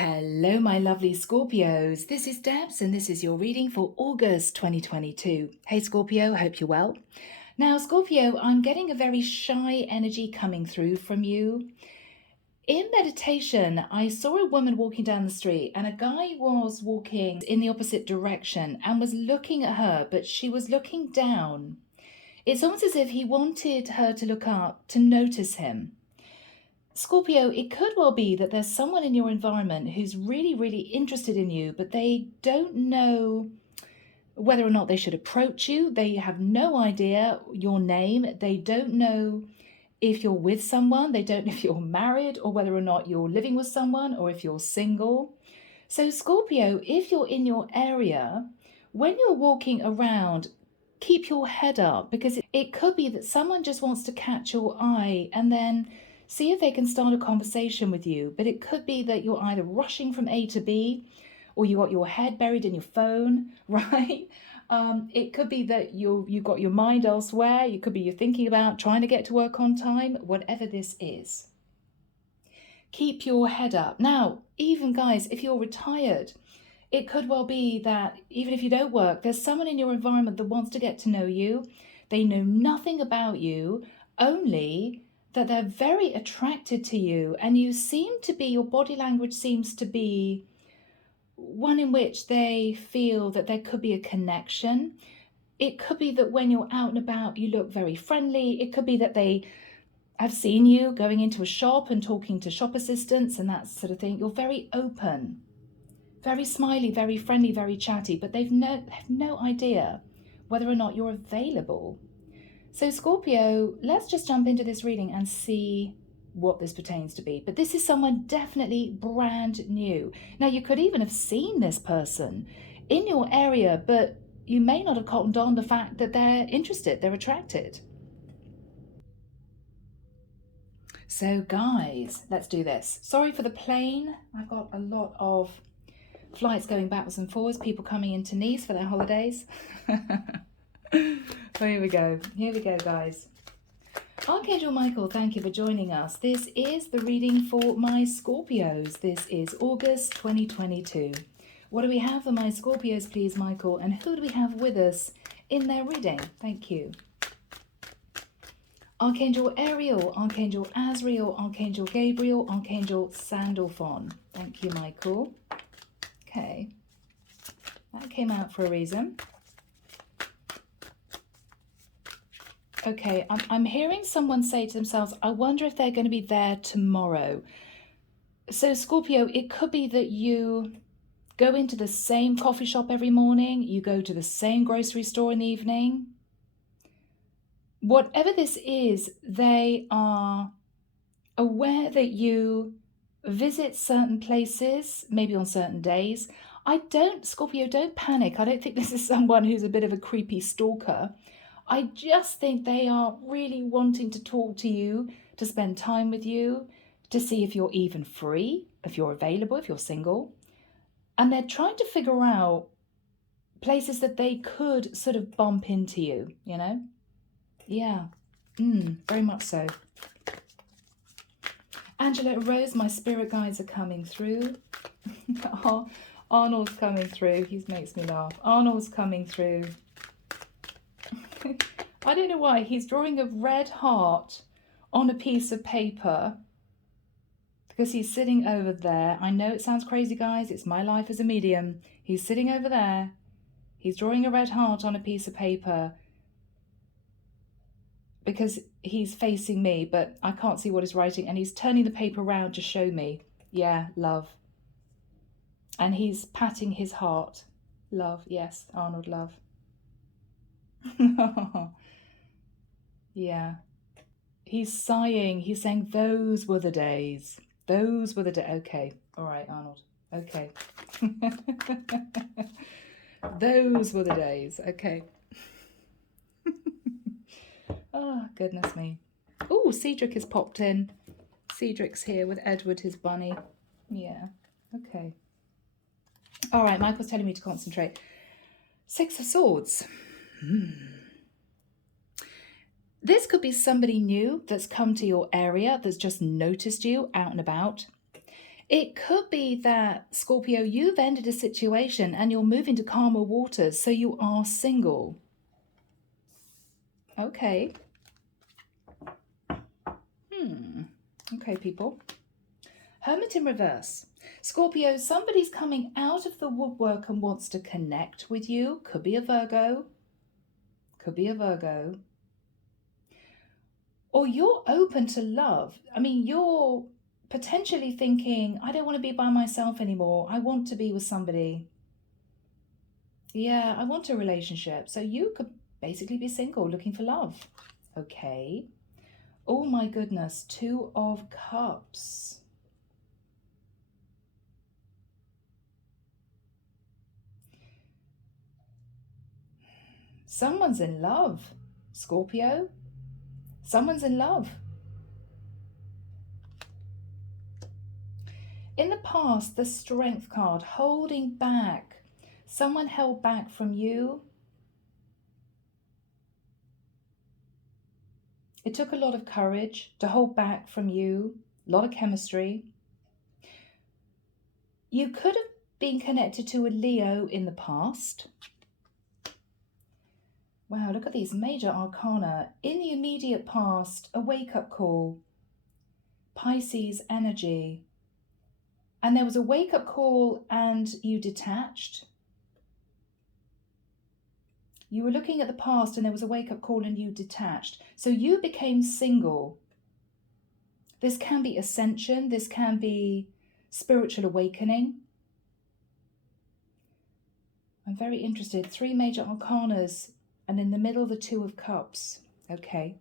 Hello, my lovely Scorpios. This is Debs, and this is your reading for August 2022. Hey, Scorpio, hope you're well. Now, Scorpio, I'm getting a very shy energy coming through from you. In meditation, I saw a woman walking down the street, and a guy was walking in the opposite direction and was looking at her, but she was looking down. It's almost as if he wanted her to look up to notice him. Scorpio, it could well be that there's someone in your environment who's really, really interested in you, but they don't know whether or not they should approach you. They have no idea your name. They don't know if you're with someone. They don't know if you're married or whether or not you're living with someone or if you're single. So, Scorpio, if you're in your area, when you're walking around, keep your head up, because it could be that someone just wants to catch your eye and then see if they can start a conversation with you. But it could be that you're either rushing from A to B or you got your head buried in your phone, right? It could be that you've got your mind elsewhere. It could be you're thinking about trying to get to work on time, whatever this is. Keep your head up. Now, even guys, if you're retired, it could well be that even if you don't work, there's someone in your environment that wants to get to know you. They know nothing about you, only that they're very attracted to you, and you seem to be, your body language seems to be one in which they feel that there could be a connection. It could be that when you're out and about, you look very friendly. It could be that they have seen you going into a shop and talking to shop assistants and that sort of thing. You're very open, very smiley, very friendly, very chatty, but they have no idea whether or not you're available. So Scorpio, let's just jump into this reading and see what this pertains to be. But this is someone definitely brand new. Now, you could even have seen this person in your area, but you may not have cottoned on the fact that they're interested, they're attracted. So guys, let's do this. Sorry for the plane. I've got a lot of flights going backwards and forwards, people coming into Nice for their holidays. So here we go, guys. Archangel Michael, thank you for joining us. This is the reading for my Scorpios. This is August 2022. What do we have for my Scorpios, please, Michael? And who do we have with us in their reading? Thank you. Archangel Ariel, Archangel Azrael, Archangel Gabriel, Archangel Sandalphon. Thank you, Michael. Okay, that came out for a reason. Okay, I'm hearing someone say to themselves, I wonder if they're going to be there tomorrow. So Scorpio, it could be that you go into the same coffee shop every morning, you go to the same grocery store in the evening. Whatever this is, they are aware that you visit certain places, maybe on certain days. Scorpio, don't panic. I don't think this is someone who's a bit of a creepy stalker. I just think they are really wanting to talk to you, to spend time with you, to see if you're even free, if you're available, if you're single. And they're trying to figure out places that they could sort of bump into you, you know? Yeah, very much so. Angela Rose, my spirit guides are coming through. Arnold's coming through. He makes me laugh. Arnold's coming through. I don't know why. He's drawing a red heart on a piece of paper because he's sitting over there. I know it sounds crazy, guys. It's my life as a medium. He's sitting over there. He's drawing a red heart on a piece of paper because he's facing me, but I can't see what he's writing, and he's turning the paper around to show me. Yeah, love. And he's patting his heart. Love, yes, Arnold, love. Yeah. He's sighing. He's saying, those were the days. Those were the days. Okay. All right, Arnold. Okay. Those were the days. Okay. Oh, goodness me. Oh, Cedric has popped in. Cedric's here with Edward, his bunny. Yeah. Okay. All right, Michael's telling me to concentrate. Six of Swords. This could be somebody new that's come to your area, that's just noticed you out and about. It could be that, Scorpio, you've ended a situation and you're moving to calmer waters, so you are single. Okay. Okay, people. Hermit in reverse. Scorpio, somebody's coming out of the woodwork and wants to connect with you. Could be a Virgo. Could be a Virgo. Or you're open to love. I mean, you're potentially thinking, I don't want to be by myself anymore. I want to be with somebody. Yeah, I want a relationship. So you could basically be single, looking for love. Okay. Oh my goodness, Two of Cups. Someone's in love, Scorpio. Someone's in love. In the past, the Strength card, holding back. Someone held back from you. It took a lot of courage to hold back from you, a lot of chemistry. You could have been connected to a Leo in the past. Wow, look at these major arcana. In the immediate past, a wake-up call. Pisces energy. And there was a wake-up call and you detached. You were looking at the past and there was a wake-up call and you detached. So you became single. This can be ascension. This can be spiritual awakening. I'm very interested. 3 major arcanas and in the middle the Two of Cups. Okay.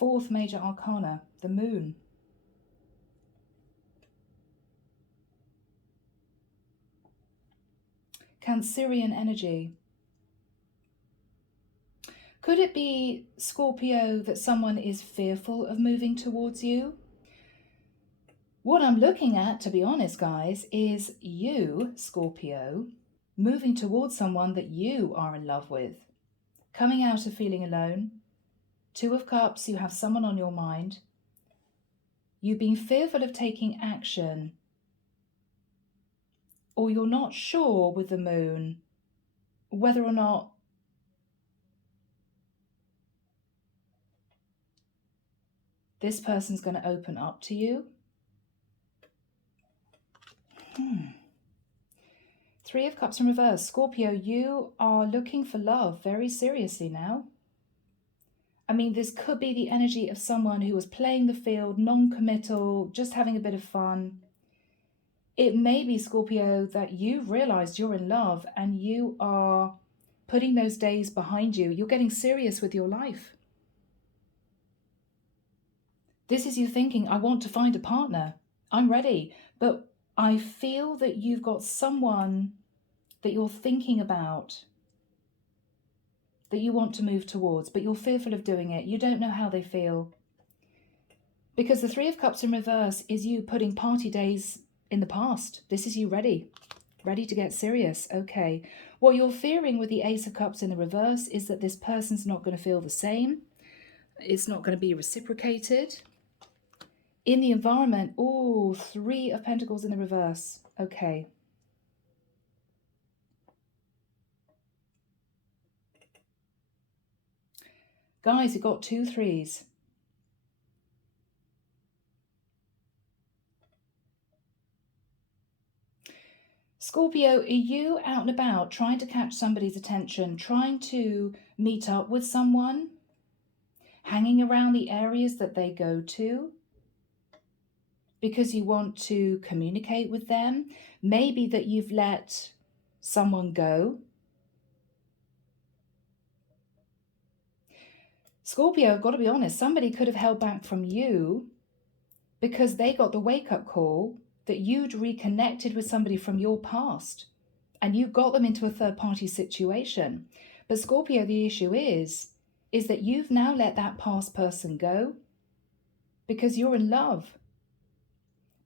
4th major arcana, the Moon. Cancerian energy. Could it be, Scorpio, that someone is fearful of moving towards you? What I'm looking at, to be honest, guys, is you, Scorpio, moving towards someone that you are in love with. Coming out of feeling alone. 2 of Cups, you have someone on your mind. You've been fearful of taking action. Or you're not sure with the Moon whether or not this person's going to open up to you. 3 of Cups in reverse. Scorpio, you are looking for love very seriously now. I mean, this could be the energy of someone who was playing the field, non-committal, just having a bit of fun. It may be, Scorpio, that you've realized you're in love and you are putting those days behind you. You're getting serious with your life. This is you thinking, I want to find a partner. I'm ready. But I feel that you've got someone that you're thinking about, that you want to move towards, but you're fearful of doing it. You don't know how they feel. Because the 3 of Cups in reverse is you putting party days in the past. This is you ready to get serious. Okay. What you're fearing with the Ace of Cups in the reverse is that this person's not going to feel the same. It's not going to be reciprocated. In the environment, 3 of Pentacles in the reverse. Okay. Guys, you've got 2 3s. Scorpio, are you out and about trying to catch somebody's attention, trying to meet up with someone, hanging around the areas that they go to because you want to communicate with them? Maybe that you've let someone go. Scorpio, I've got to be honest, somebody could have held back from you because they got the wake-up call that you'd reconnected with somebody from your past and you got them into a third-party situation. But Scorpio, the issue is that you've now let that past person go because you're in love,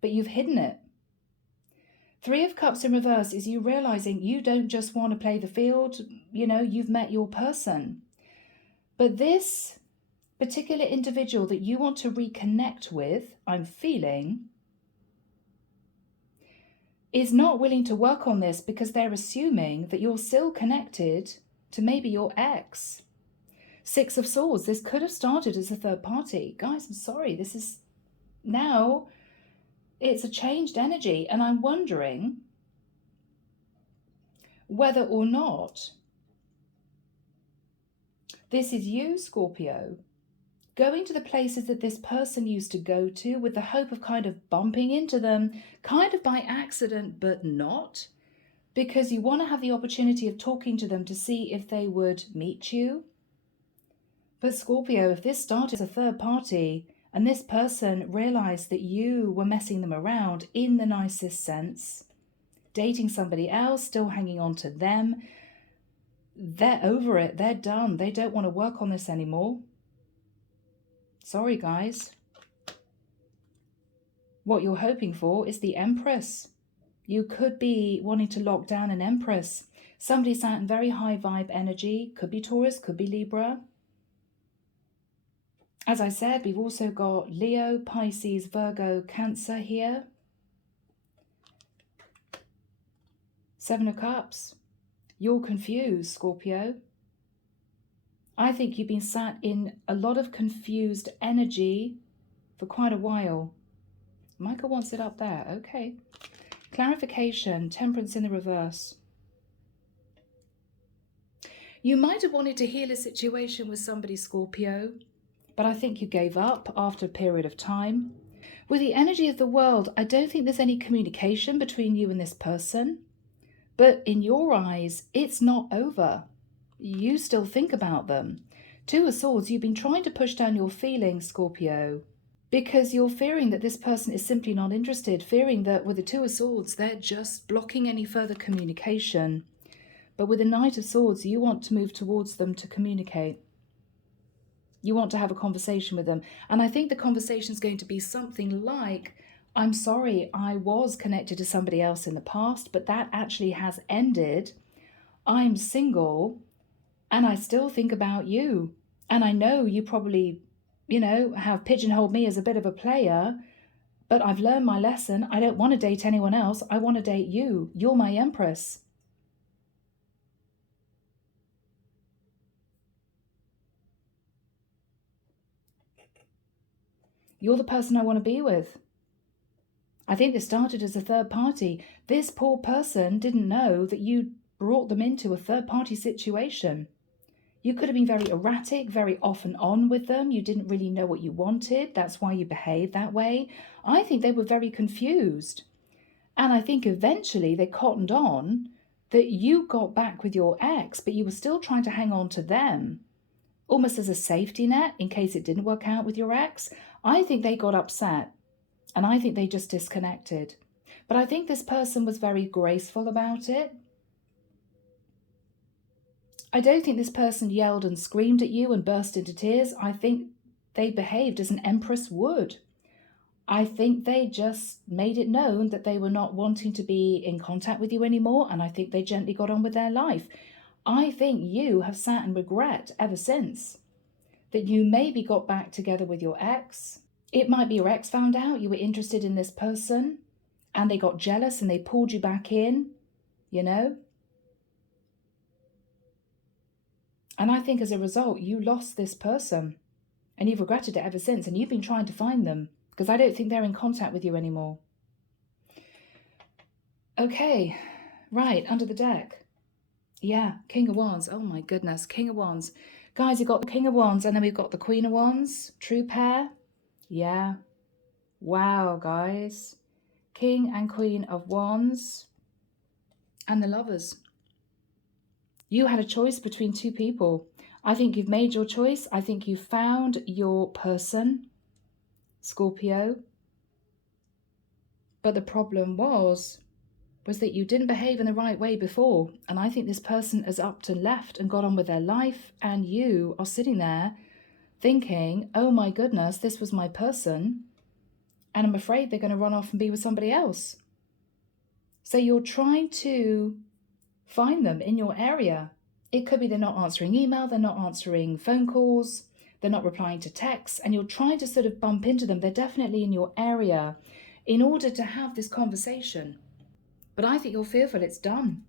but you've hidden it. 3 of Cups in reverse is you realizing you don't just want to play the field, you've met your person. But this particular individual that you want to reconnect with, I'm feeling, is not willing to work on this because they're assuming that you're still connected to maybe your ex. Six of Swords, this could have started as a third party. Guys, I'm sorry, this is now, it's a changed energy, and I'm wondering whether or not this is you, Scorpio, going to the places that this person used to go to with the hope of kind of bumping into them, kind of by accident, but not, because you want to have the opportunity of talking to them to see if they would meet you. But Scorpio, if this started as a third party and this person realized that you were messing them around in the nicest sense, dating somebody else, still hanging on to them, they're over it, they're done, they don't want to work on this anymore. Sorry, guys. What you're hoping for is the Empress. You could be wanting to lock down an Empress. Somebody's out in very high vibe energy. Could be Taurus, could be Libra. As I said, we've also got Leo, Pisces, Virgo, Cancer here. Seven of Cups. You're confused, Scorpio. I think you've been sat in a lot of confused energy for quite a while. Michael wants it up there. Okay. Clarification, Temperance in the reverse. You might have wanted to heal a situation with somebody, Scorpio, but I think you gave up after a period of time. With the energy of the world, I don't think there's any communication between you and this person. But in your eyes, it's not over. You still think about them. Two of Swords, you've been trying to push down your feelings, Scorpio, because you're fearing that this person is simply not interested, fearing that with the Two of Swords, they're just blocking any further communication. But with the Knight of Swords, you want to move towards them to communicate. You want to have a conversation with them. And I think the conversation is going to be something like, I'm sorry, I was connected to somebody else in the past, but that actually has ended. I'm single and I still think about you. And I know you probably, have pigeonholed me as a bit of a player, but I've learned my lesson. I don't want to date anyone else. I want to date you. You're my Empress. You're the person I want to be with. I think this started as a third party. This poor person didn't know that you brought them into a third party situation. You could have been very erratic, very off and on with them. You didn't really know what you wanted. That's why you behaved that way. I think they were very confused. And I think eventually they cottoned on that you got back with your ex, but you were still trying to hang on to them, almost as a safety net in case it didn't work out with your ex. I think they got upset. And I think they just disconnected. But I think this person was very graceful about it. I don't think this person yelled and screamed at you and burst into tears. I think they behaved as an Empress would. I think they just made it known that they were not wanting to be in contact with you anymore. And I think they gently got on with their life. I think you have sat in regret ever since that you maybe got back together with your ex. It might be your ex found out you were interested in this person and they got jealous and they pulled you back in, And I think as a result, you lost this person and you've regretted it ever since, and you've been trying to find them because I don't think they're in contact with you anymore. Okay, right, under the deck. Yeah, King of Wands. Oh my goodness, King of Wands. Guys, you've got the King of Wands and then we've got the Queen of Wands, true pair. Yeah. Wow, guys. King and Queen of Wands and the Lovers. You had a choice between two people. I think you've made your choice. I think you found your person, Scorpio. But the problem was that you didn't behave in the right way before. And I think this person has upped and left and got on with their life. And you are sitting there thinking, oh my goodness, this was my person, and I'm afraid they're going to run off and be with somebody else. So you're trying to find them in your area. It could be they're not answering email, they're not answering phone calls, they're not replying to texts, and you're trying to sort of bump into them. They're definitely in your area in order to have this conversation. But I think you're fearful it's done.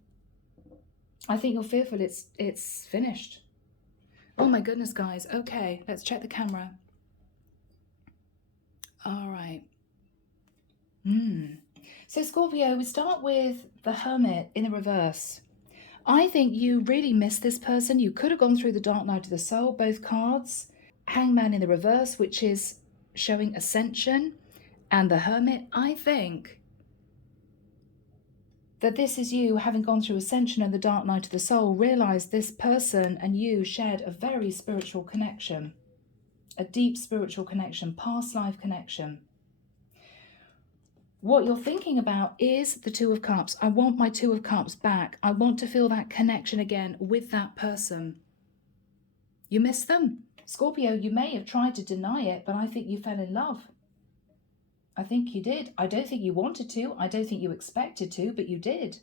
I think you're fearful it's finished. Oh my goodness, guys. Okay, let's check the camera. All right. So Scorpio, we start with the Hermit in the reverse. I think you really miss this person. You could have gone through the Dark Night of the Soul, both cards. Hangman in the reverse, which is showing ascension, and the Hermit. I think that this is you having gone through ascension and the Dark Night of the Soul, realize this person and you shared a very spiritual connection, a deep spiritual connection, past life connection. What you're thinking about is the Two of Cups. I want my Two of Cups back. I want to feel that connection again with that person. You miss them. Scorpio, you may have tried to deny it, but I think you fell in love. I think you did. I don't think you wanted to. I don't think you expected to, but you did.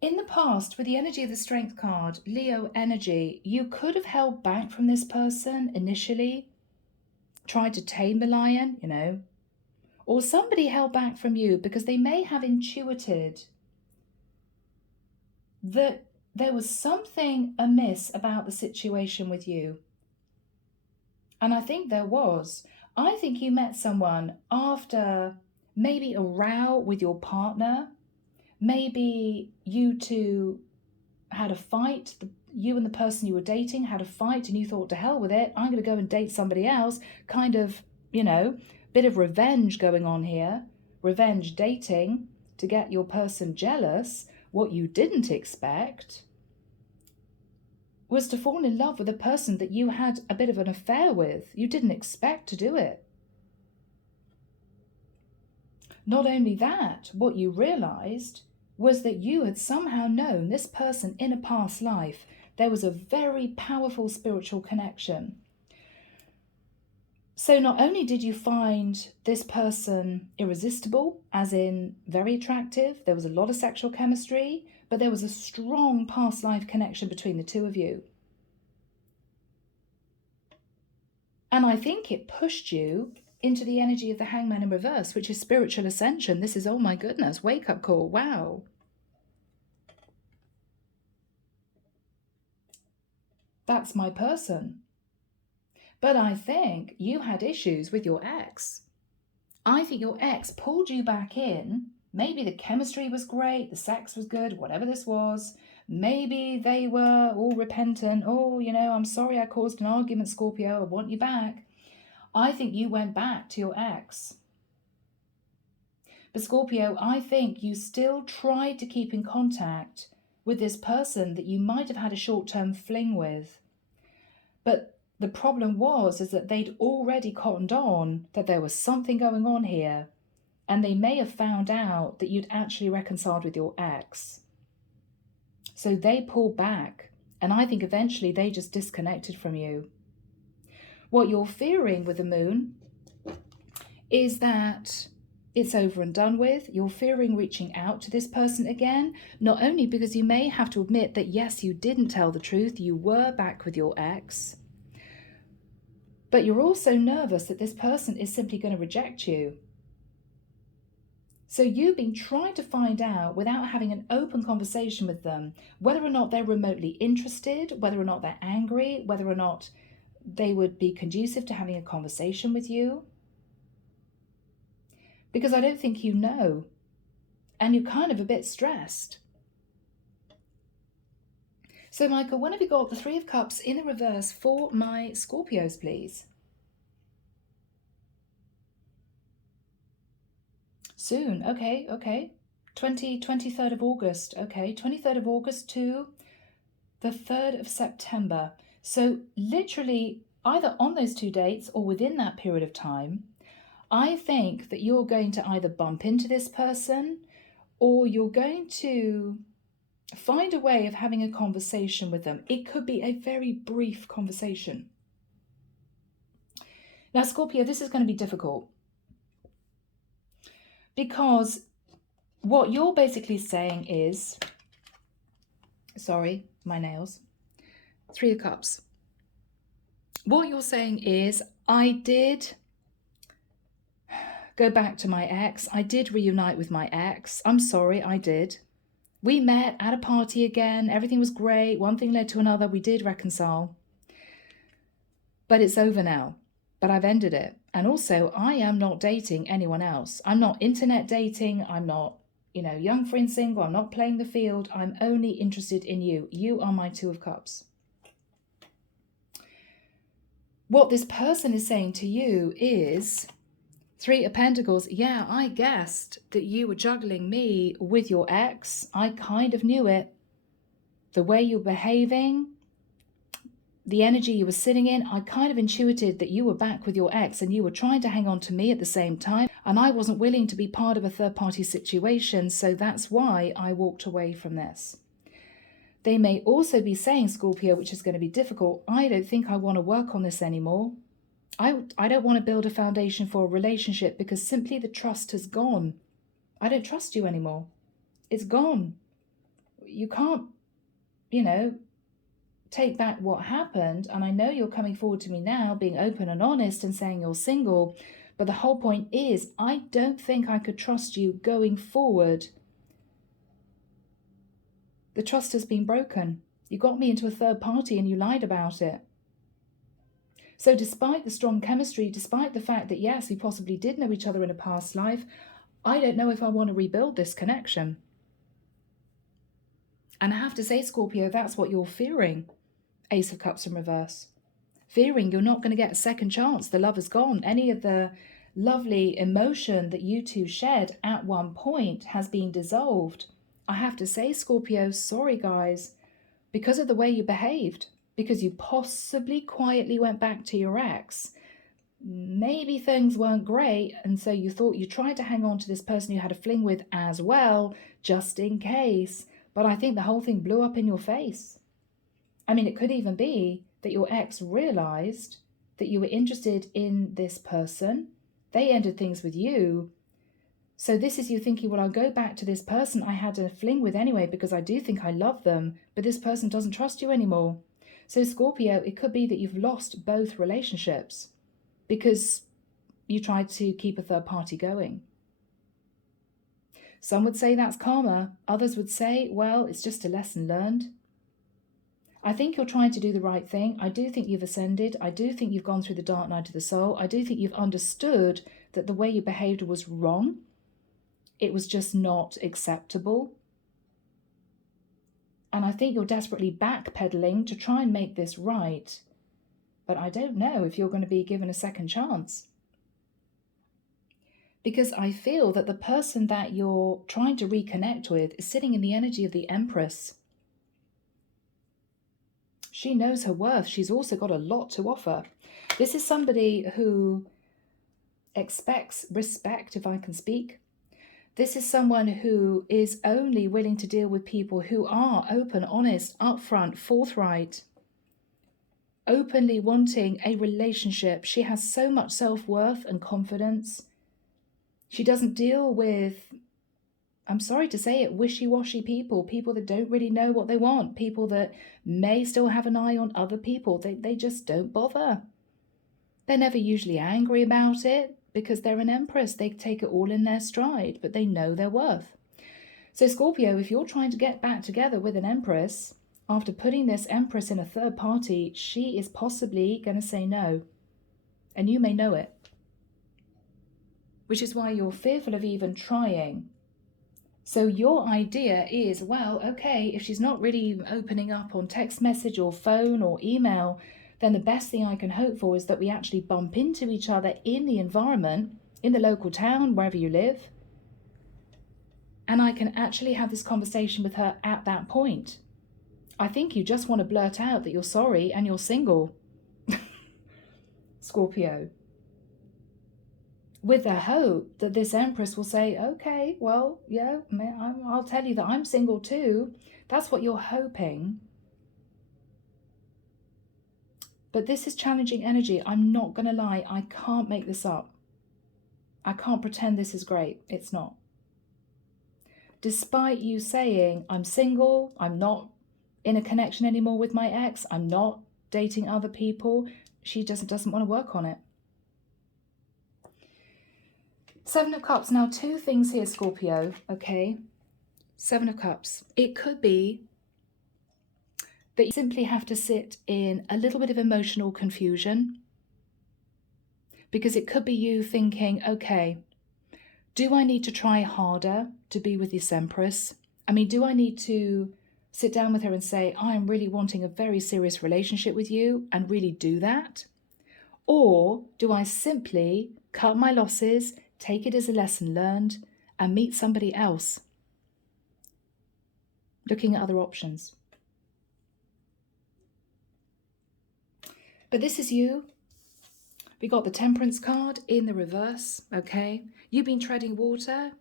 In the past, with the energy of the Strength card, Leo energy, you could have held back from this person initially, tried to tame the lion, you know, or somebody held back from you because they may have intuited that there was something amiss about the situation with you. And I think there was. I think you met someone after maybe a row with your partner. Maybe you two had a fight. You and the person you were dating had a fight and you thought, to hell with it, I'm going to go and date somebody else. Kind of, you know, bit of revenge going on here. Revenge dating to get your person jealous. What you didn't expect was to fall in love with a person that you had a bit of an affair with. You didn't expect to do it. Not only that, what you realized was that you had somehow known this person in a past life. There was a very powerful spiritual connection. So not only did you find this person irresistible, as in very attractive, there was a lot of sexual chemistry, but there was a strong past life connection between the two of you. And I think it pushed you into the energy of the Hangman in reverse, which is spiritual ascension. This is, oh my goodness, wake up call. Wow. That's my person. But I think you had issues with your ex. I think your ex pulled you back in. Maybe the chemistry was great, the sex was good, whatever this was. Maybe they were all repentant. Oh, you know, I'm sorry I caused an argument, Scorpio. I want you back. I think you went back to your ex. But Scorpio, I think you still tried to keep in contact with this person that you might have had a short-term fling with. But the problem is that they'd already cottoned on that there was something going on here, and they may have found out that you'd actually reconciled with your ex. So they pulled back, and I think eventually they just disconnected from you. What you're fearing with the moon is that it's over and done with. You're fearing reaching out to this person again, not only because you may have to admit that, yes, you didn't tell the truth, you were back with your ex, but you're also nervous that this person is simply going to reject you. So you've been trying to find out, without having an open conversation with them, whether or not they're remotely interested, whether or not they're angry, whether or not they would be conducive to having a conversation with you. Because I don't think you know, and you're kind of a bit stressed. So Michael, when have you got the Three of Cups in the reverse for my Scorpios, please? Soon, okay. 23rd of August, okay. 23rd of August to the 3rd of September. So literally either on those 2 dates or within that period of time, I think that you're going to either bump into this person or you're going to find a way of having a conversation with them. It could be a very brief conversation. Now, Scorpio, this is going to be difficult because what you're basically saying is, sorry, my nails, Three of Cups. What you're saying is, I did go back to my ex. I did reunite with my ex. I'm sorry, I did. We met at a party again. Everything was great. One thing led to another. We did reconcile. But it's over now. But I've ended it. And also, I am not dating anyone else. I'm not internet dating. I'm not, young, free and single. I'm not playing the field. I'm only interested in you. You are my Two of Cups. What this person is saying to you is, Three of Pentacles, yeah, I guessed that you were juggling me with your ex. I kind of knew it. The way you're behaving, the energy you were sitting in, I kind of intuited that you were back with your ex and you were trying to hang on to me at the same time. And I wasn't willing to be part of a third-party situation, so that's why I walked away from this. They may also be saying, Scorpio, which is going to be difficult, I don't think I want to work on this anymore. I don't want to build a foundation for a relationship because simply the trust has gone. I don't trust you anymore. It's gone. You can't, take back what happened. And I know you're coming forward to me now, being open and honest and saying you're single. But the whole point is, I don't think I could trust you going forward. The trust has been broken. You got me into a third party and you lied about it. So despite the strong chemistry, despite the fact that, yes, we possibly did know each other in a past life, I don't know if I want to rebuild this connection. And I have to say, Scorpio, that's what you're fearing. Ace of Cups in reverse. Fearing you're not going to get a second chance. The love is gone. Any of the lovely emotion that you two shared at one point has been dissolved. I have to say, Scorpio, sorry, guys, because of the way you behaved. Because you possibly quietly went back to your ex. Maybe things weren't great, and so you thought you tried to hang on to this person you had a fling with as well, just in case. But I think the whole thing blew up in your face. I mean, it could even be that your ex realized that you were interested in this person. They ended things with you. So this is you thinking, well, I'll go back to this person I had a fling with anyway because I do think I love them, but this person doesn't trust you anymore. So Scorpio, it could be that you've lost both relationships because you tried to keep a third party going. Some would say that's karma. Others would say, well, it's just a lesson learned. I think you're trying to do the right thing. I do think you've ascended. I do think you've gone through the dark night of the soul. I do think you've understood that the way you behaved was wrong. It was just not acceptable. And I think you're desperately backpedaling to try and make this right. But I don't know if you're going to be given a second chance. Because I feel that the person that you're trying to reconnect with is sitting in the energy of the Empress. She knows her worth. She's also got a lot to offer. This is somebody who expects respect, if I can speak. This is someone who is only willing to deal with people who are open, honest, upfront, forthright, openly wanting a relationship. She has so much self-worth and confidence. She doesn't deal with, I'm sorry to say it, wishy-washy people, people that don't really know what they want, people that may still have an eye on other people. They just don't bother. They're never usually angry about it because they're an Empress. They take it all in their stride, but they know their worth. So Scorpio, if you're trying to get back together with an Empress, after putting this Empress in a third party, she is possibly going to say no. And you may know it. Which is why you're fearful of even trying. So your idea is, well, okay, if she's not really opening up on text message or phone or email, then the best thing I can hope for is that we actually bump into each other in the environment, in the local town, wherever you live. And I can actually have this conversation with her at that point. I think you just want to blurt out that you're sorry and you're single. Scorpio. With the hope that this Empress will say, okay, well, yeah, I'll tell you that I'm single too. That's what you're hoping. But this is challenging energy. I'm not going to lie. I can't make this up. I can't pretend this is great. It's not. Despite you saying, I'm single, I'm not in a connection anymore with my ex, I'm not dating other people, she doesn't want to work on it. Seven of Cups. Now, two things here, Scorpio, okay? Seven of Cups. It could be that you simply have to sit in a little bit of emotional confusion, because it could be you thinking, okay, do I need to try harder to be with this Empress? I mean, do I need to sit down with her and say, I am really wanting a very serious relationship with you, and really do that? Or do I simply cut my losses, take it as a lesson learned, and meet somebody else? Looking at other options. But this is you. We got the Temperance card in the reverse, okay? You've been treading water.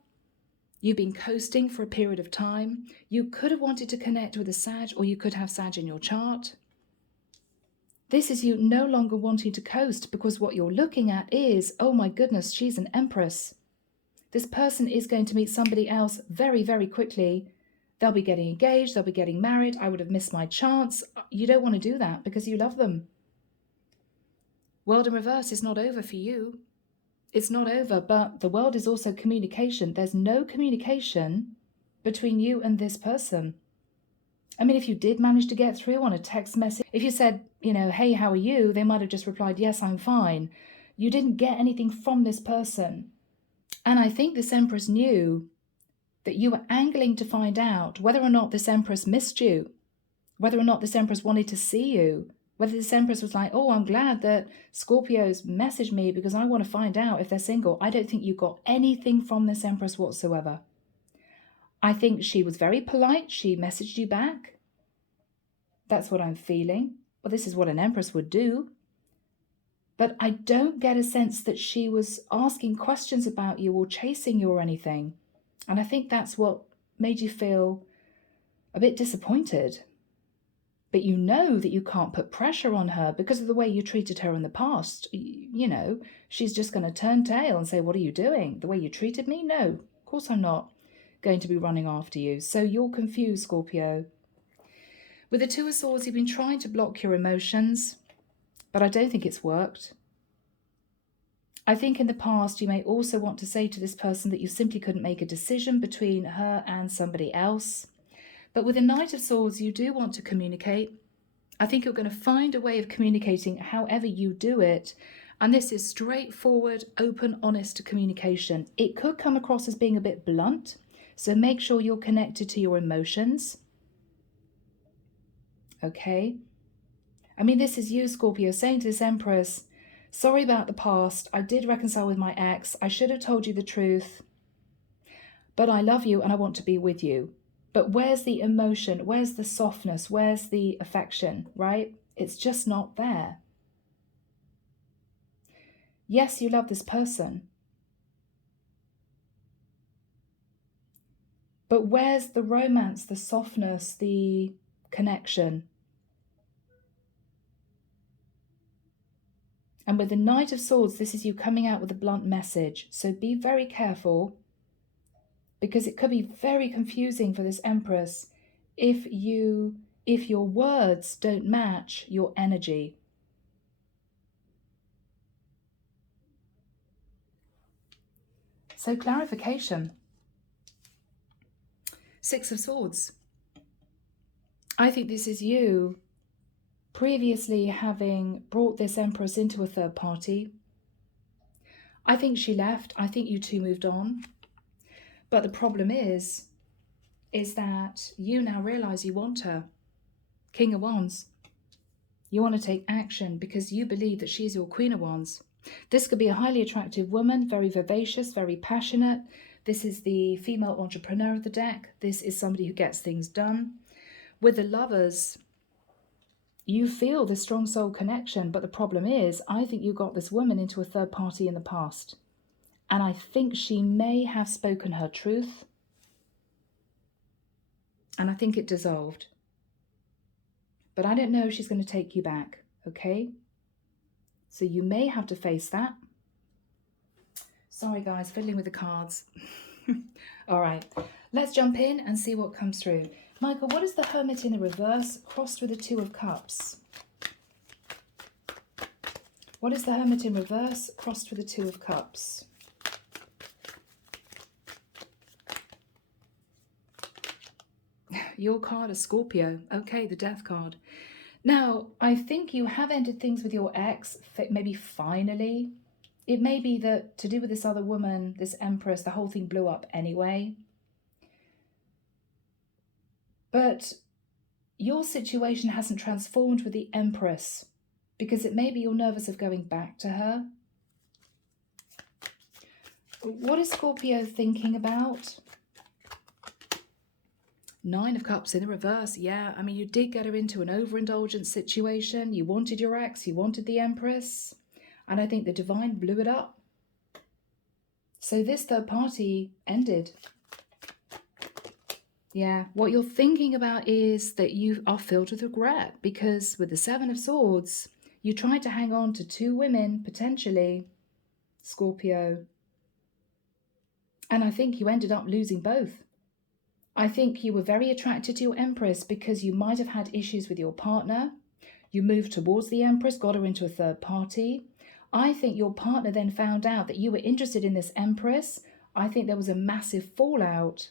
You've been coasting for a period of time. You could have wanted to connect with a Sag, or you could have Sag in your chart. This is you no longer wanting to coast, because what you're looking at is, oh my goodness, she's an Empress. This person is going to meet somebody else very, very quickly. They'll be getting engaged. They'll be getting married. I would have missed my chance. You don't want to do that because you love them. World in reverse is not over for you. It's not over, but the world is also communication. There's no communication between you and this person. I mean, if you did manage to get through on a text message, if you said, you know, hey, how are you? They might have just replied, yes, I'm fine. You didn't get anything from this person. And I think this Empress knew that you were angling to find out whether or not this Empress missed you, whether or not this Empress wanted to see you, whether this Empress was like, oh, I'm glad that Scorpio's messaged me because I want to find out if they're single. I don't think you got anything from this Empress whatsoever. I think she was very polite. She messaged you back. That's what I'm feeling. Well, this is what an Empress would do. But I don't get a sense that she was asking questions about you or chasing you or anything. And I think that's what made you feel a bit disappointed. But you know that you can't put pressure on her because of the way you treated her in the past. You know, she's just going to turn tail and say, what are you doing? The way you treated me? No, of course I'm not going to be running after you. So you're confused, Scorpio. With the Two of Swords, you've been trying to block your emotions, but I don't think it's worked. I think in the past you may also want to say to this person that you simply couldn't make a decision between her and somebody else. But with the Knight of Swords, you do want to communicate. I think you're going to find a way of communicating however you do it. And this is straightforward, open, honest communication. It could come across as being a bit blunt, so make sure you're connected to your emotions. Okay? I mean, this is you, Scorpio, saying to this Empress, sorry about the past. I did reconcile with my ex. I should have told you the truth. But I love you and I want to be with you. But where's the emotion? Where's the softness? Where's the affection, right? It's just not there. Yes, you love this person. But where's the romance, the softness, the connection? And with the Knight of Swords, this is you coming out with a blunt message. So be very careful, because it could be very confusing for this Empress if your words don't match your energy. So clarification. Six of Swords. I think this is you previously having brought this Empress into a third party. I think she left. I think you two moved on. But the problem is that you now realize you want her. King of Wands. You want to take action because you believe that she's your Queen of Wands. This could be a highly attractive woman, very vivacious, very passionate. This is the female entrepreneur of the deck. This is somebody who gets things done. With the Lovers, you feel this strong soul connection, but the problem is, I think you got this woman into a third party in the past. And I think she may have spoken her truth. And I think it dissolved. But I don't know if she's going to take you back, okay? So you may have to face that. Sorry guys, fiddling with the cards. All right, let's jump in and see what comes through. Michael, what is the Hermit in the reverse crossed with the Two of Cups? What is the Hermit in reverse crossed with the Two of Cups? Your card is Scorpio. Okay, the Death card. Now, I think you have ended things with your ex, maybe finally. It may be that to do with this other woman, this Empress, the whole thing blew up anyway. But your situation hasn't transformed with the Empress because it may be you're nervous of going back to her. What is Scorpio thinking about? 9 of Cups in the reverse. Yeah, I mean, you did get her into an overindulgent situation. You wanted your ex, you wanted the Empress. And I think the Divine blew it up. So this third party ended. Yeah, what you're thinking about is that you are filled with regret because with the 7 of Swords, you tried to hang on to 2 women, potentially, Scorpio. And I think you ended up losing both. I think you were very attracted to your Empress because you might have had issues with your partner. You moved towards the Empress, got her into a third party. I think your partner then found out that you were interested in this Empress. I think there was a massive fallout.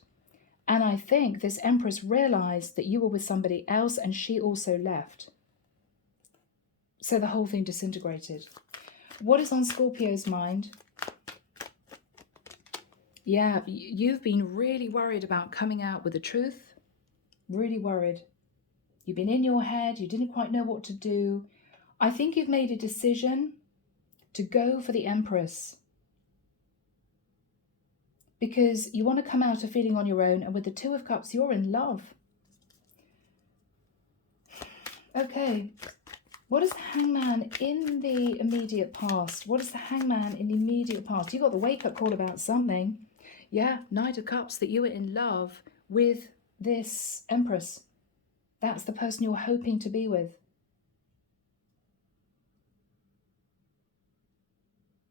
And I think this Empress realized that you were with somebody else and she also left. So the whole thing disintegrated. What is on Scorpio's mind? Yeah, you've been really worried about coming out with the truth. Really worried. You've been in your head. You didn't quite know what to do. I think you've made a decision to go for the Empress. Because you want to come out of feeling on your own. And with the 2 of Cups, you're in love. Okay. What is the Hangman in the immediate past? What is the Hangman in the immediate past? You got the wake-up call about something. Yeah, Knight of Cups, that you were in love with this Empress. That's the person you're hoping to be with.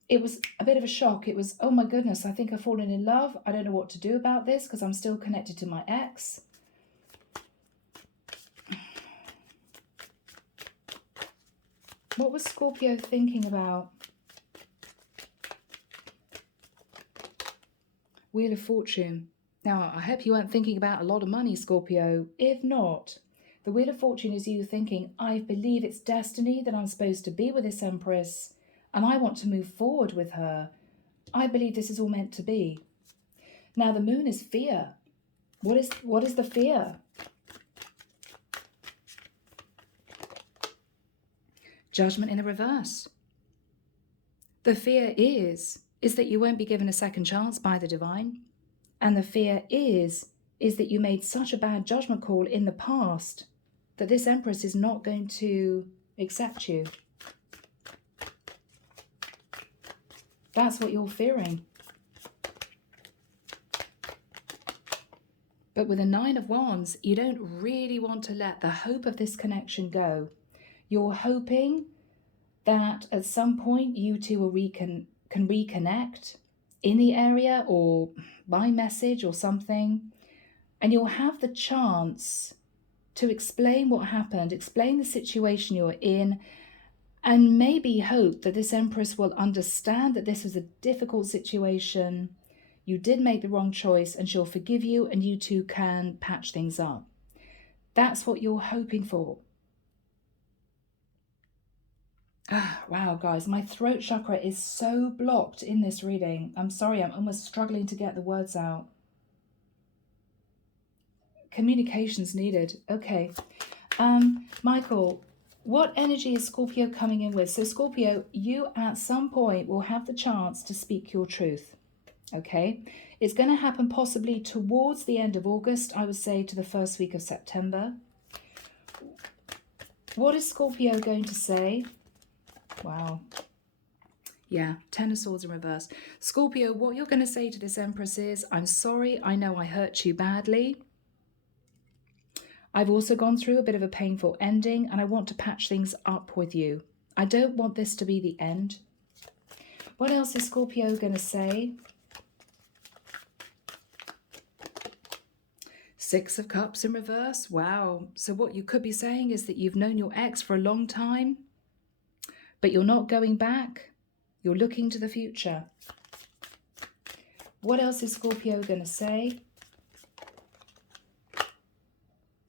It was a bit of a shock. It was, oh my goodness, I think I've fallen in love. I don't know what to do about this because I'm still connected to my ex. What was Scorpio thinking about? Wheel of Fortune. Now, I hope you weren't thinking about a lot of money, Scorpio. If not, the Wheel of Fortune is you thinking, I believe it's destiny that I'm supposed to be with this Empress and I want to move forward with her. I believe this is all meant to be. Now, the Moon is fear. What is the fear? Judgment in the reverse. The fear is that you won't be given a second chance by the Divine. And the fear is that you made such a bad judgment call in the past that this Empress is not going to accept you. That's what you're fearing. But with a 9 of Wands, you don't really want to let the hope of this connection go. You're hoping that at some point you two will can reconnect in the area or by message or something, and you'll have the chance to explain what happened, explain the situation you're in, and maybe hope that this Empress will understand that this was a difficult situation, you did make the wrong choice, and she'll forgive you and you two can patch things up. That's what you're hoping for. Wow, guys, my throat chakra is so blocked in this reading. I'm sorry, I'm almost struggling to get the words out. Communication's needed. Okay. Michael, what energy is Scorpio coming in with? So Scorpio, you at some point will have the chance to speak your truth. Okay. It's going to happen possibly towards the end of August, I would say to the first week of September. What is Scorpio going to say? Wow. Yeah, 10 of Swords in reverse. Scorpio, what you're going to say to this Empress is, I'm sorry, I know I hurt you badly. I've also gone through a bit of a painful ending and I want to patch things up with you. I don't want this to be the end. What else is Scorpio going to say? 6 of Cups in reverse. Wow. So what you could be saying is that you've known your ex for a long time, but you're not going back. You're looking to the future. What else is Scorpio going to say?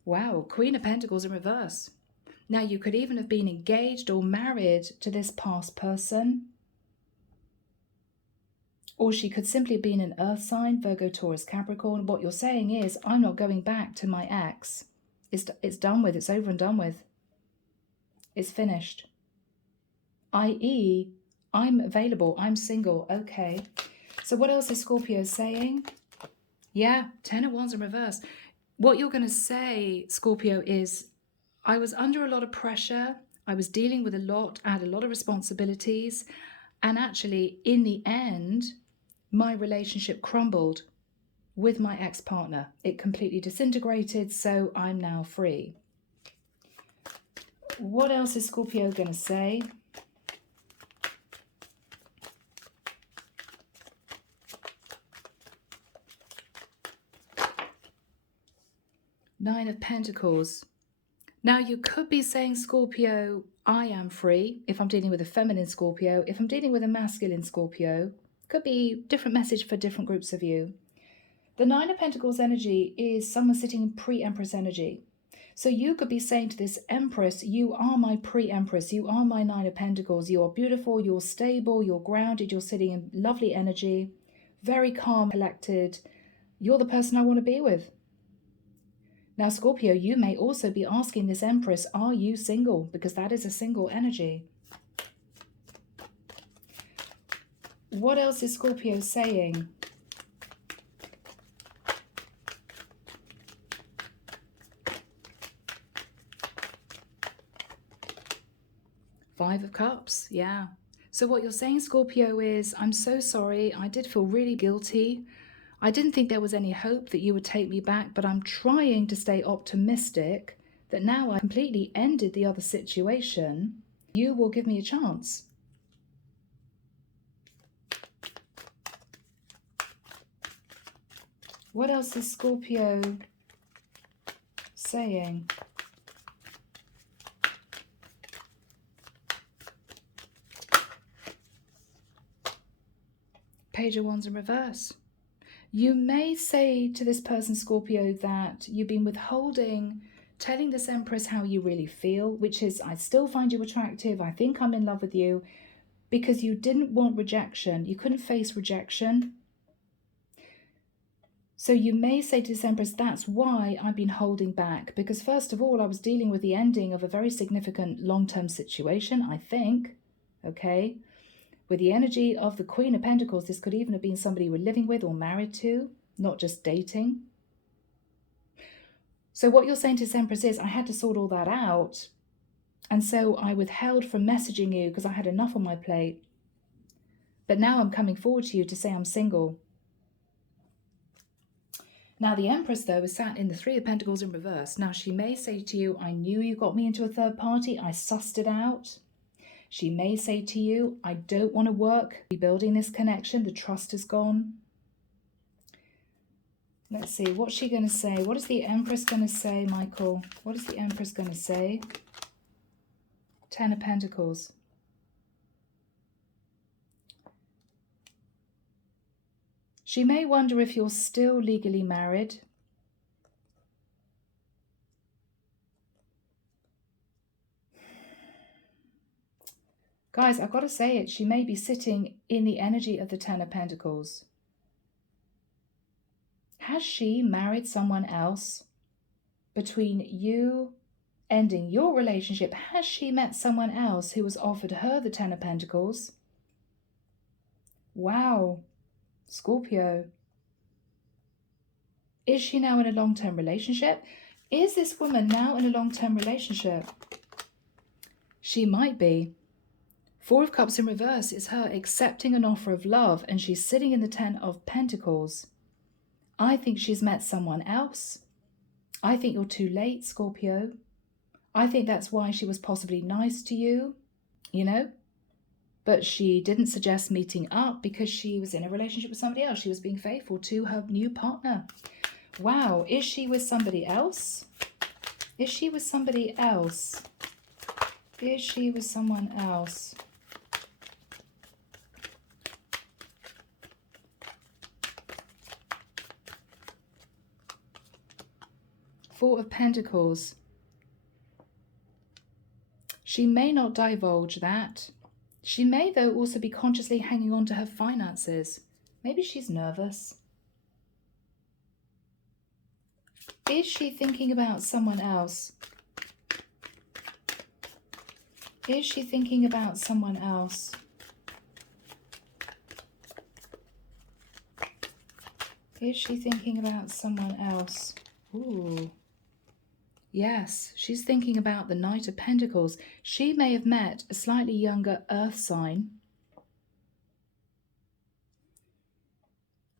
Wow, Queen of Pentacles in reverse. Now, you could even have been engaged or married to this past person. Or she could simply have been an earth sign, Virgo, Taurus, Capricorn. What you're saying is, I'm not going back to my ex. It's done with. It's over and done with. It's finished. i.e., I'm available. I'm single. Okay. So what else is Scorpio saying? Yeah, 10 of Wands in reverse. What you're going to say, Scorpio, is I was under a lot of pressure. I was dealing with a lot. I had a lot of responsibilities. And actually, in the end, my relationship crumbled with my ex-partner. It completely disintegrated, so I'm now free. What else is Scorpio going to say? Nine of Pentacles. Now, you could be saying, Scorpio, I am free, if I'm dealing with a feminine Scorpio. If I'm dealing with a masculine Scorpio, could be different message for different groups of you. The Nine of Pentacles energy is someone sitting in pre-Empress energy. So you could be saying to this Empress, you are my pre-Empress, you are my Nine of Pentacles, you are beautiful, you're stable, you're grounded, you're sitting in lovely energy, very calm, collected. You're the person I want to be with. Now, Scorpio, you may also be asking this Empress, are you single? Because that is a single energy. What else is Scorpio saying? Five of Cups, yeah. So what you're saying, Scorpio, is I'm so sorry. I did feel really guilty. I didn't think there was any hope that you would take me back, but I'm trying to stay optimistic that now I completely ended the other situation. You will give me a chance. What else is Scorpio saying? Page of Wands in reverse. You may say to this person, Scorpio, that you've been withholding, telling this Empress how you really feel, which is, I still find you attractive, I think I'm in love with you, because you didn't want rejection. You couldn't face rejection. So you may say to this Empress, that's why I've been holding back, because first of all, I was dealing with the ending of a very significant long-term situation, I think, okay? With the energy of the Queen of Pentacles, this could even have been somebody you were living with or married to, not just dating. So what you're saying to this Empress is, I had to sort all that out. And so I withheld from messaging you because I had enough on my plate. But now I'm coming forward to you to say I'm single. Now the Empress, though, is sat in the Three of Pentacles in reverse. Now she may say to you, I knew you got me into a third party. I sussed it out. She may say to you, I don't want to work rebuilding this connection. The trust is gone. Let's see, what's she going to say? What is the Empress going to say, Michael? What is the Empress going to say? Ten of Pentacles. She may wonder if you're still legally married. Guys, I've got to say it. She may be sitting in the energy of the Ten of Pentacles. Has she married someone else between you ending your relationship? Has she met someone else who has offered her the Ten of Pentacles? Wow, Scorpio. Is she now in a long-term relationship? Is this woman now in a long-term relationship? She might be. Four of Cups in reverse is her accepting an offer of love, and she's sitting in the Ten of Pentacles. I think she's met someone else. I think you're too late, Scorpio. I think that's why she was possibly nice to you, you know? But she didn't suggest meeting up because she was in a relationship with somebody else. She was being faithful to her new partner. Wow, is she with somebody else? Is she with somebody else? Is she with someone else? Four of Pentacles. She may not divulge that. She may, though, also be consciously hanging on to her finances. Maybe she's nervous. Is she thinking about someone else? Is she thinking about someone else? Is she thinking about someone else? Ooh. Yes, she's thinking about the Knight of Pentacles. She may have met a slightly younger earth sign.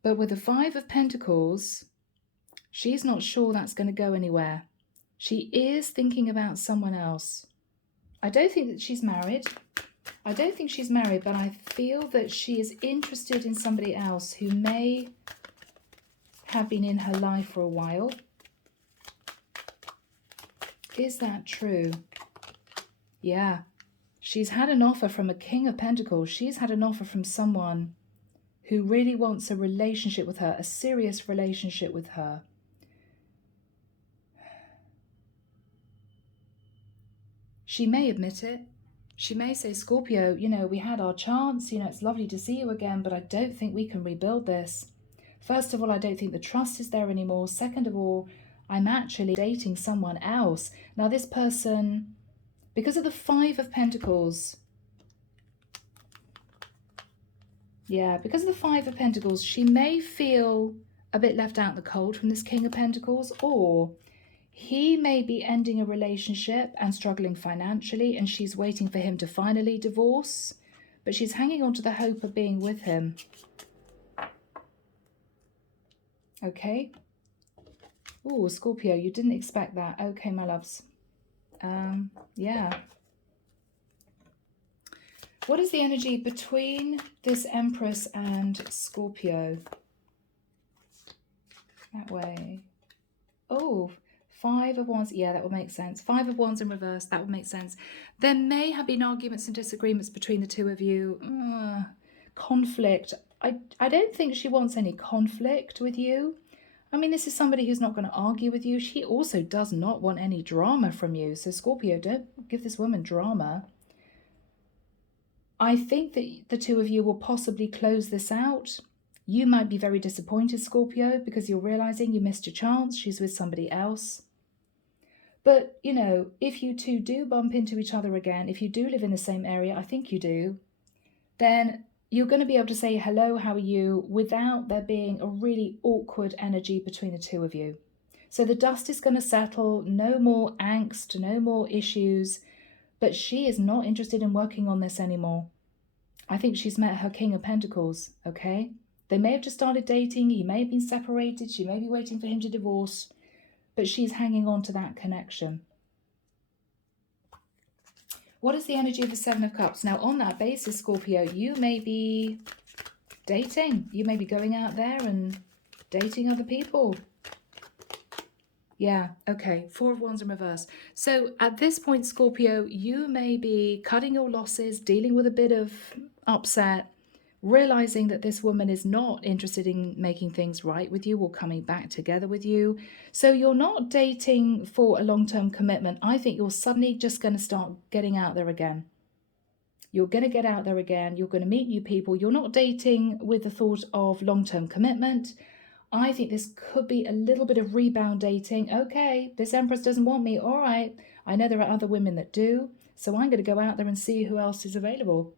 But with the Five of Pentacles, she's not sure that's going to go anywhere. She is thinking about someone else. I don't think that she's married. I don't think she's married, but I feel that she is interested in somebody else who may have been in her life for a while. Is that true? Yeah. She's had an offer from a King of Pentacles. She's had an offer from someone who really wants a relationship with her, a serious relationship with her. She may admit it. She may say, Scorpio, you know, we had our chance, you know, it's lovely to see you again, but I don't think we can rebuild this. First of all, I don't think the trust is there anymore. Second of all, I'm actually dating someone else. Now, this person, because of the Five of Pentacles, because of the Five of Pentacles, she may feel a bit left out in the cold from this King of Pentacles, or he may be ending a relationship and struggling financially, and she's waiting for him to finally divorce, but she's hanging on to the hope of being with him. Okay. Oh, Scorpio, you didn't expect that. Okay, my loves. Yeah. What is the energy between this Empress and Scorpio? That way. Oh, Five of Wands. Yeah, that would make sense. Five of Wands in reverse. That would make sense. There may have been arguments and disagreements between the two of you. Conflict. I don't think she wants any conflict with you. I mean, this is somebody who's not going to argue with you. She also does not want any drama from you. So, Scorpio, don't give this woman drama. I think that the two of you will possibly close this out. You might be very disappointed, Scorpio, because you're realizing you missed your chance. She's with somebody else. But, you know, if you two do bump into each other again, if you do live in the same area, I think you do, then you're going to be able to say, hello, how are you, without there being a really awkward energy between the two of you. So the dust is going to settle, no more angst, no more issues, but she is not interested in working on this anymore. I think she's met her King of Pentacles, okay? They may have just started dating, he may have been separated, she may be waiting for him to divorce, but she's hanging on to that connection. What is the energy of the Seven of Cups? Now, on that basis, Scorpio, you may be dating. You may be going out there and dating other people. Yeah, okay. Four of Wands in reverse. So at this point, Scorpio, you may be cutting your losses, dealing with a bit of upset, realizing that this woman is not interested in making things right with you or coming back together with you. So you're not dating for a long-term commitment. I think you're suddenly just going to start getting out there again. You're going to get out there again. You're going to meet new people. You're not dating with the thought of long-term commitment. I think this could be a little bit of rebound dating. Okay, this Empress doesn't want me. All right, I know there are other women that do. So I'm going to go out there and see who else is available.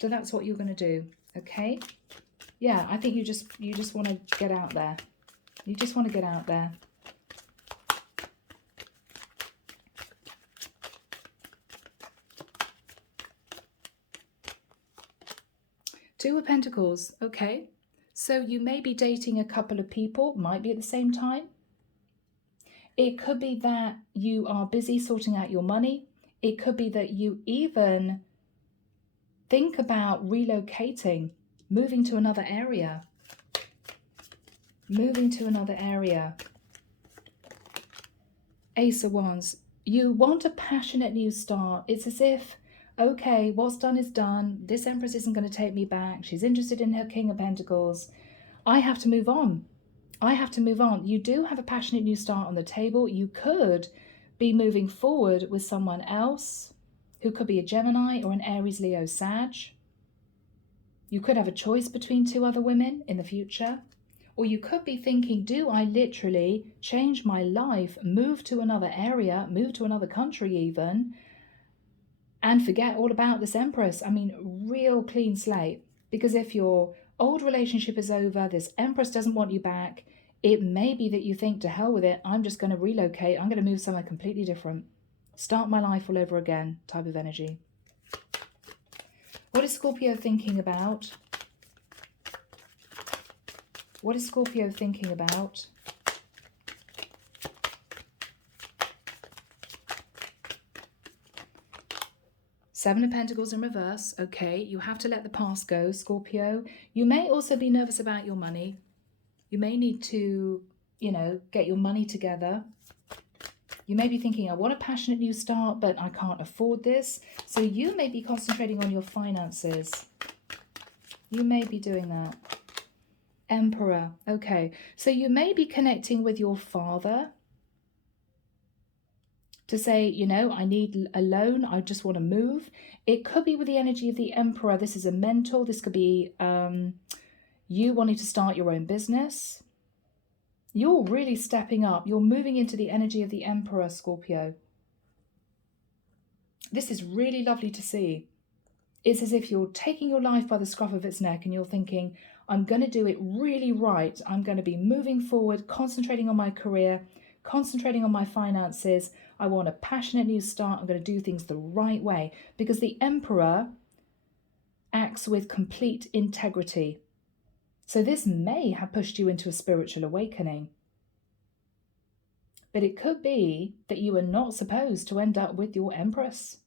So that's what you're going to do. Okay, yeah, I think you just want to get out there. You just want to get out there. Two of Pentacles. Okay, so you may be dating a couple of people, might be at the same time. It could be that you are busy sorting out your money. It could be that you even think about relocating, moving to another area. Moving to another area. Ace of Wands. You want a passionate new start. It's as if, okay, what's done is done. This Empress isn't going to take me back. She's interested in her King of Pentacles. I have to move on. I have to move on. You do have a passionate new start on the table. You could be moving forward with someone else who could be a Gemini or an Aries, Leo, Sag. You could have a choice between two other women in the future. Or you could be thinking, do I literally change my life, move to another area, move to another country even, and forget all about this Empress? I mean, real clean slate. Because if your old relationship is over, this Empress doesn't want you back, it may be that you think, to hell with it, I'm just going to relocate, I'm going to move somewhere completely different. Start my life all over again type of energy. What is Scorpio thinking about? What is Scorpio thinking about? Seven of Pentacles in reverse. Okay, you have to let the past go, Scorpio. You may also be nervous about your money. You may need to, get your money together. You may be thinking, I want a passionate new start, but I can't afford this. So you may be concentrating on your finances. You may be doing that. Emperor. Okay, so you may be connecting with your father to say, I need a loan, I just want to move. It could be with the energy of the Emperor. This is a mentor. This could be you wanting to start your own business. You're really stepping up. You're moving into the energy of the Emperor, Scorpio. This is really lovely to see. It's as if you're taking your life by the scruff of its neck and you're thinking, I'm going to do it really right. I'm going to be moving forward, concentrating on my career, concentrating on my finances. I want a passionate new start. I'm going to do things the right way, because the Emperor acts with complete integrity. So this may have pushed you into a spiritual awakening. But it could be that you are not supposed to end up with your Empress.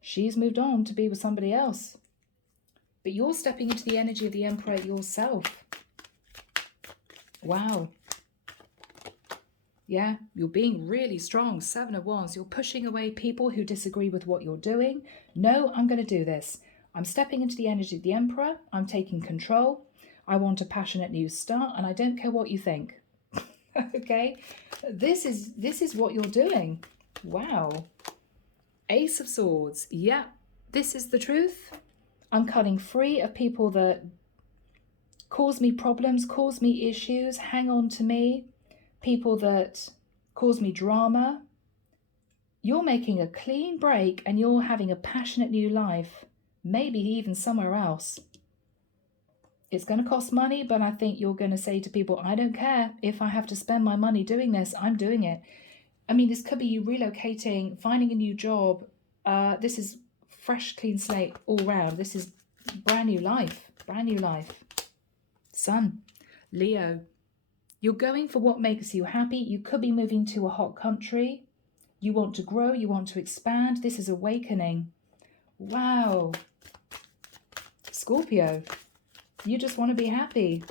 She's moved on to be with somebody else. But you're stepping into the energy of the Emperor yourself. Wow. Yeah, you're being really strong. Seven of Wands. You're pushing away people who disagree with what you're doing. No, I'm going to do this. I'm stepping into the energy of the Emperor. I'm taking control. I want a passionate new start, and I don't care what you think. Okay? This is what you're doing. Wow. Ace of Swords. Yeah, this is the truth. I'm cutting free of people that cause me problems, cause me issues, hang on to me. People that cause me drama. You're making a clean break and you're having a passionate new life, maybe even somewhere else. It's going to cost money, but I think you're going to say to people, I don't care if I have to spend my money doing this, I'm doing it. I mean, this could be you relocating, finding a new job. This is fresh, clean slate all round. This is brand new life, brand new life. Sun, Leo. You're going for what makes you happy. You could be moving to a hot country. You want to grow. You want to expand. This is awakening. Wow. Scorpio, you just want to be happy.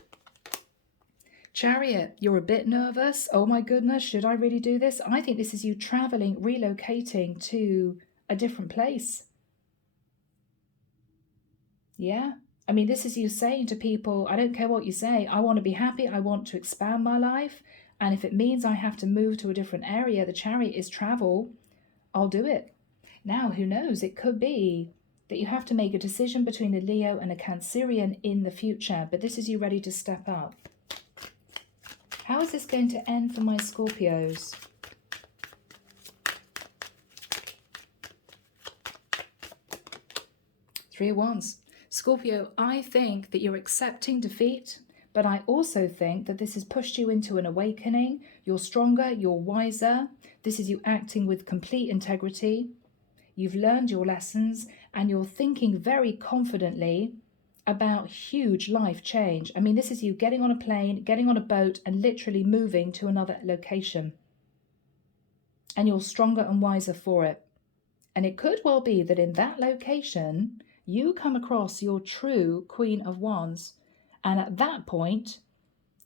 Chariot, you're a bit nervous. Oh my goodness, should I really do this? I think this is you traveling, relocating to a different place. Yeah. I mean, this is you saying to people, I don't care what you say. I want to be happy. I want to expand my life. And if it means I have to move to a different area, the Chariot is travel, I'll do it. Now, who knows? It could be that you have to make a decision between a Leo and a Cancerian in the future. But this is you ready to step up. How is this going to end for my Scorpios? Three of Wands. Scorpio, I think that you're accepting defeat, but I also think that this has pushed you into an awakening. You're stronger, you're wiser. This is you acting with complete integrity. You've learned your lessons and you're thinking very confidently about huge life change. I mean, this is you getting on a plane, getting on a boat and literally moving to another location. And you're stronger and wiser for it. And it could well be that in that location, you come across your true Queen of Wands. And at that point,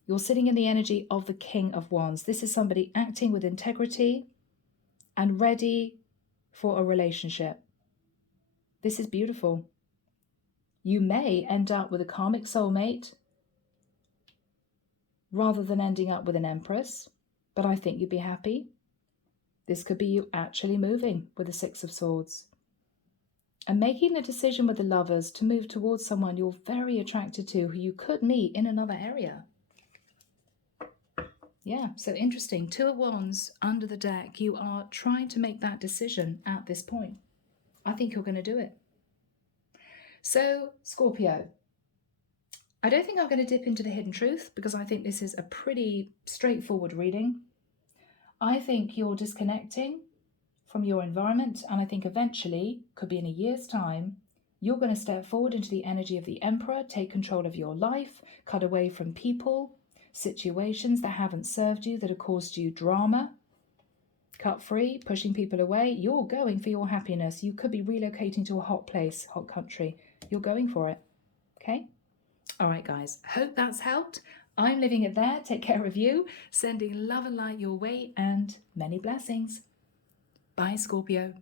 you're sitting in the energy of the King of Wands. This is somebody acting with integrity and ready for a relationship. This is beautiful. You may end up with a karmic soulmate. rather than ending up with an empress, but I think you'd be happy. This could be you actually moving with the Six of Swords and making the decision with the Lovers to move towards someone you're very attracted to who you could meet in another area. Yeah, so interesting. Two of Wands under the deck. You are trying to make that decision at this point. I think you're going to do it. So, Scorpio, I don't think I'm going to dip into the hidden truth because I think this is a pretty straightforward reading. I think you're disconnecting from your environment, and I think eventually, could be in a year's time, you're going to step forward into the energy of the Emperor, take control of your life, cut away from people, situations that haven't served you, that have caused you drama. Cut free, pushing people away. You're going for your happiness. You could be relocating to a hot place, hot country. You're going for it. Okay? All right, guys. Hope that's helped. I'm leaving it there. Take care of you. Sending love and light your way and many blessings. Bye, Scorpio.